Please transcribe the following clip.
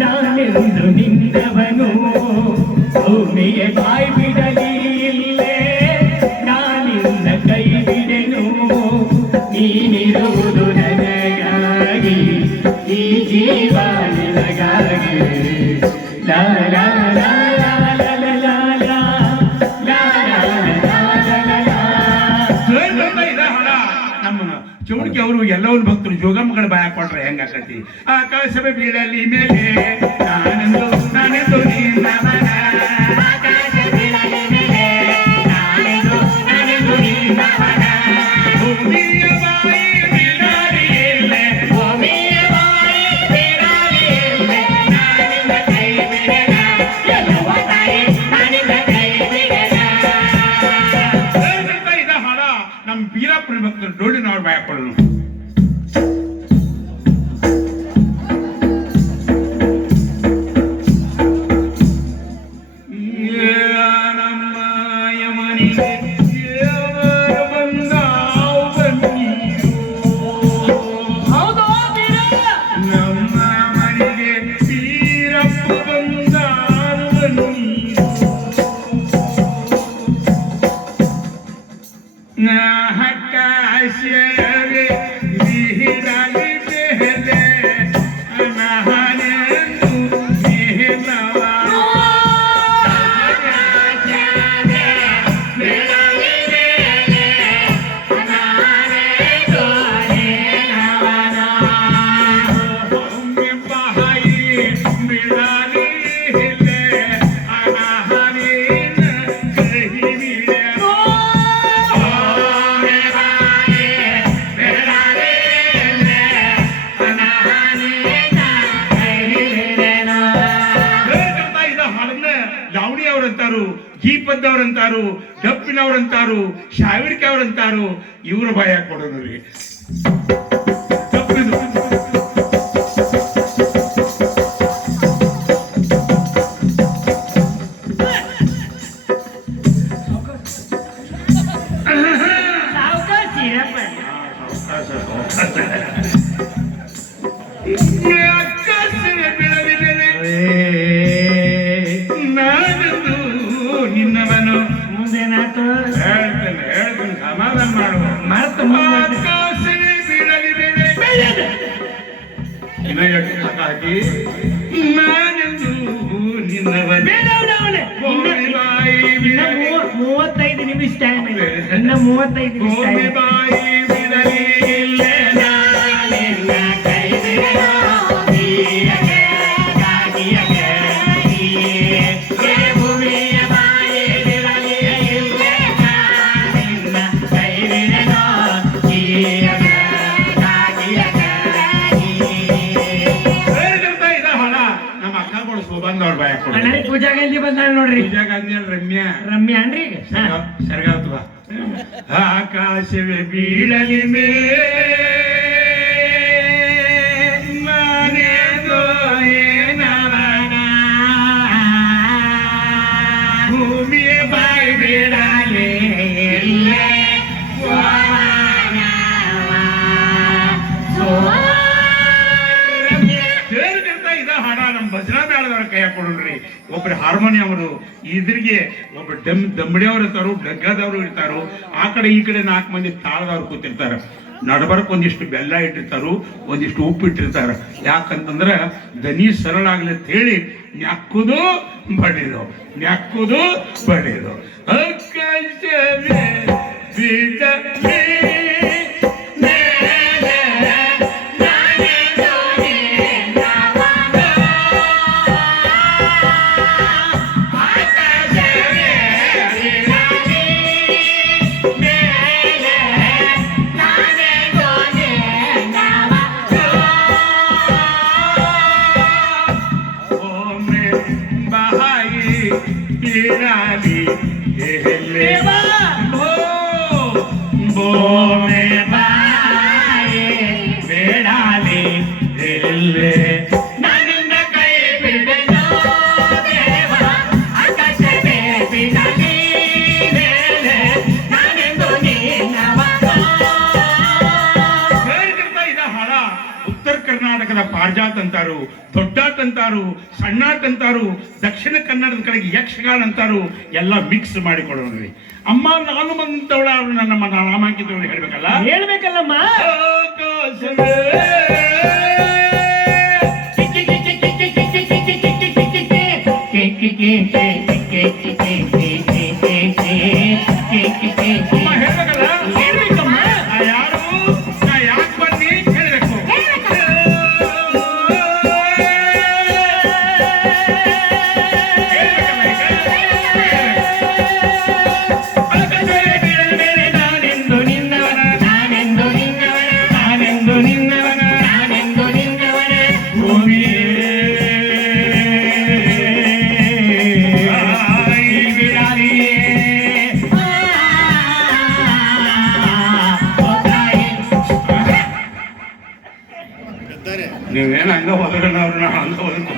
ನಾನೆಂದು ನಿನ್ನವನು ಭೂಮಿಗೆ ಬಾಯಿ ಬಿಡಲಿ ಇಲ್ಲೇ ನಾನಿನ್ನ ಕೈ ಬಿಡೆನು ನೀನಿರುವುದು ನನಗಾಗಿ ಈ ಜೀವ ನಿನಗಾಗಿ ಲಾ ಲಾ ಲಾ ಲಾ ಲಾ ಲಾ ಲಾ ಲಾ ಲಾ ಚೌಡಿಕೆ ಅವರು ಎಲ್ಲವನ್ನ ಭಕ್ತರು ಜೋಗಮ್ಮಗಳ ಬಾಯ ಕೊಟ್ರೆ ಹೆಂಗಾಕತಿ ಆಕಾಶವೇ ಬೀಳಲಿ ಮೇಲೆ ನಾನೆಂದು ನಾನೆಂದು ನಿನ್ನವನ ಆಕಾಶ ಬೀಳಲಿ ಮೇಲೆ ನಾನೆಂದು ನಾನೆಂದು ನಿನ್ನವನ ಭೂಮಿಯ ಬಾಯಿ ಬೀಳಲಿ ಇಲ್ಲೇ ಭೂಮಿಯ ಬಾಯಿ ಬೀಳಲಿ ಇಲ್ಲೇ ನಾನಿನ್ನ ಕೈ ಬಿಡೆನ ಎಲ್ಲವ ತಾಯಿ ನಾನಿನ್ನ ಕೈ ಬಿಡೆನ ಇದ ಹಾಡ ನಮ್ಮ ಬೀರಾಪುರಿ ಭಕ್ತರು ಡೋಳಿನವ್ರ ಬಾಯ ಕೊಡೋನು ಗೀಪದ್ದವ್ರಂತಾರು ಡಪ್ಪಿನವ್ರಂತಾರು ಶಾವಿಡ್ಕೆ ಅವ್ರಂತಾರು ಇವ್ರ ಭಯ ಕೊಡೋದ್ರಿ ತಪ್ಪಿದು ನಿನ್ನವನು ಮುಂದೇನಾಯ್ತು ಹೇಳ್ತೇನೆ ಸಮಾಧಾನ ಮಾಡುವ ಮರೆತು ಆಕಾಶವೇ ಬೀಳಲಿ ಮೇಲೆ ಇನ್ನ ಎಷ್ಟು ಹಾಕಿ ನಾನೆಂದು ನಿನ್ನವನೇ 35 ನಿಮಿಷ ಟೈಮ್ ಇದೆ ಇನ್ನ 35 ನಿಮಿಷ ಭೂಮಿ ಬಾಯಿ ಬಿಡಲಿ ಇಲ್ಲೇ ನಾನಿನ್ನ ಕೈ ಬಿಡೆನು ನೀಯಗೆ ಗಾಗಿಯಗೆ ಭೂಮಿಯ ಬಾಯಿ ಬಿಡಲಿ ಇಲ್ಲೇ ನಾನಿನ್ನ ಕೈ ಬಿಡೆನು ನೀಯಗೆ ಗಾಗಿಯಗೆ ಇದ ಹೊಲ ನಮ್ಮ ಅಕ್ಕಗಳು ಶೋಭಾಂದವ್ರ ಬಾಯ ಕೊಡ ಅಣ್ಣ ಪೂಜಾ ಗಾಂಧಿ ಬಂದಾಳ ನೋಡ್ರಿ ಪೂಜಾ ಗಾಂಧಿ ರಮ್ಯಾ ರಮ್ಯಾ ಅನ್ರಿ ಈಗ ಸರ್ಗಾತ್ವ ಆಕಾಶವೇ ಬೀಳಲಿ ನಾನೇನೋ ಏನವನ ಭೂಮಿಯ ಬಾಯಿ ಬೀಳಲಿ ಇಲ್ಲೇ ಇದ ಹಾಡ ನಮ್ಮ ಭಜನಾ ಮೇಳದವ್ರ ಕೈ ಹಾಕೊಡ್ರಿ ಒಬ್ರು ಹಾರ್ಮೋನಿಯಮರು ಇದ್ರಿಗೆ ಒಬ್ರು ದಂಬಡಿಯವ್ರು ಇರ್ತಾರು ಡಗ್ಗದವ್ರು ಇರ್ತಾರು ಆ ಕಡೆ ಈ ಕಡೆ 4 ಮಂದಿ ತಾಳದವ್ರು ಕೂತಿರ್ತಾರ ನಡಬರ್ಕ್ ಒಂದಿಷ್ಟು ಬೆಲ್ಲ ಇಟ್ಟಿರ್ತಾರು ಒಂದಿಷ್ಟು ಉಪ್ಪು ಇಟ್ಟಿರ್ತಾರ ಯಾಕಂತಂದ್ರ ದನಿ ಸರಳ ಆಗ್ಲಿ ಅಂತ ಹೇಳಿ ನ್ಯಾಕ್ಕುದು ಬಡಿದು ನ್ಯಾಕ್ಕುದು ಬಡಿದು ಆಕಾಶವೇ ಬೀಳಲಿ ಬಿಡಲಿ ಎಲ್ಲೇ ಭೂಮಿ ಬಾಯಿ ಬಿಡಲಿ ಎಲ್ಲೇ ನಾನಿನ್ನ ಕೈ ಬಿಡೆನು ದೇವ ಆಕಾಶವೇ ಬಿಡಲಿ ಮೇಲೆ ನಾನೆಂದು ನಿನ್ನವನು ಉತ್ತರ ಕರ್ನಾಟಕದ ಪಾರಿಜಾತ ಅಂತಾರು ದೊಡ್ಡಾಟ ಅಂತಾರು, ಸಣ್ಣಾಟ ಅಂತಾರು, ದಕ್ಷಿಣ ಕನ್ನಡದ ಕಡೆಗೆ ಯಕ್ಷಗಾನ ಅಂತಾರು, ಎಲ್ಲ ಮಿಕ್ಸ್ ಮಾಡಿ ಕೊಡೋಣ್ರಿ. ಅಮ್ಮ ನಾನು ಬಂದವಳ ನಮ್ಮ ನಾಮಾಂಕಿತವಳು ಹೇಳ್ಬೇಕಲ್ಲ. ಹೇಳ್ಬೇಕಲ್ಲಮ್ಮ. ಅಮ್ಮ ಹೇಳ್ಬೇಕಲ್ಲ. ಹೇಳ್ಬೇಕಮ್ಮ. ನಾ ಯಾರು, ನಾ ಯಾಕೆ ಬಂದಿ ಹೇಳ್ಬೇಕು. ನಾನೆಂದು ನಿನ್ನವನ, ನಾನೆಂದು ನಿನ್ನವನ, ನಾನೆಂದು ನಿನ್ನವನ, ನಾನೆಂದು ನಿನ್ನವನ ಭೂಮಿಯೇ. ನೀವೇನು ಹಂಗ ಹೋದ್ರೆ ನಾವು ಹಂಗ ಹೋದ್ರು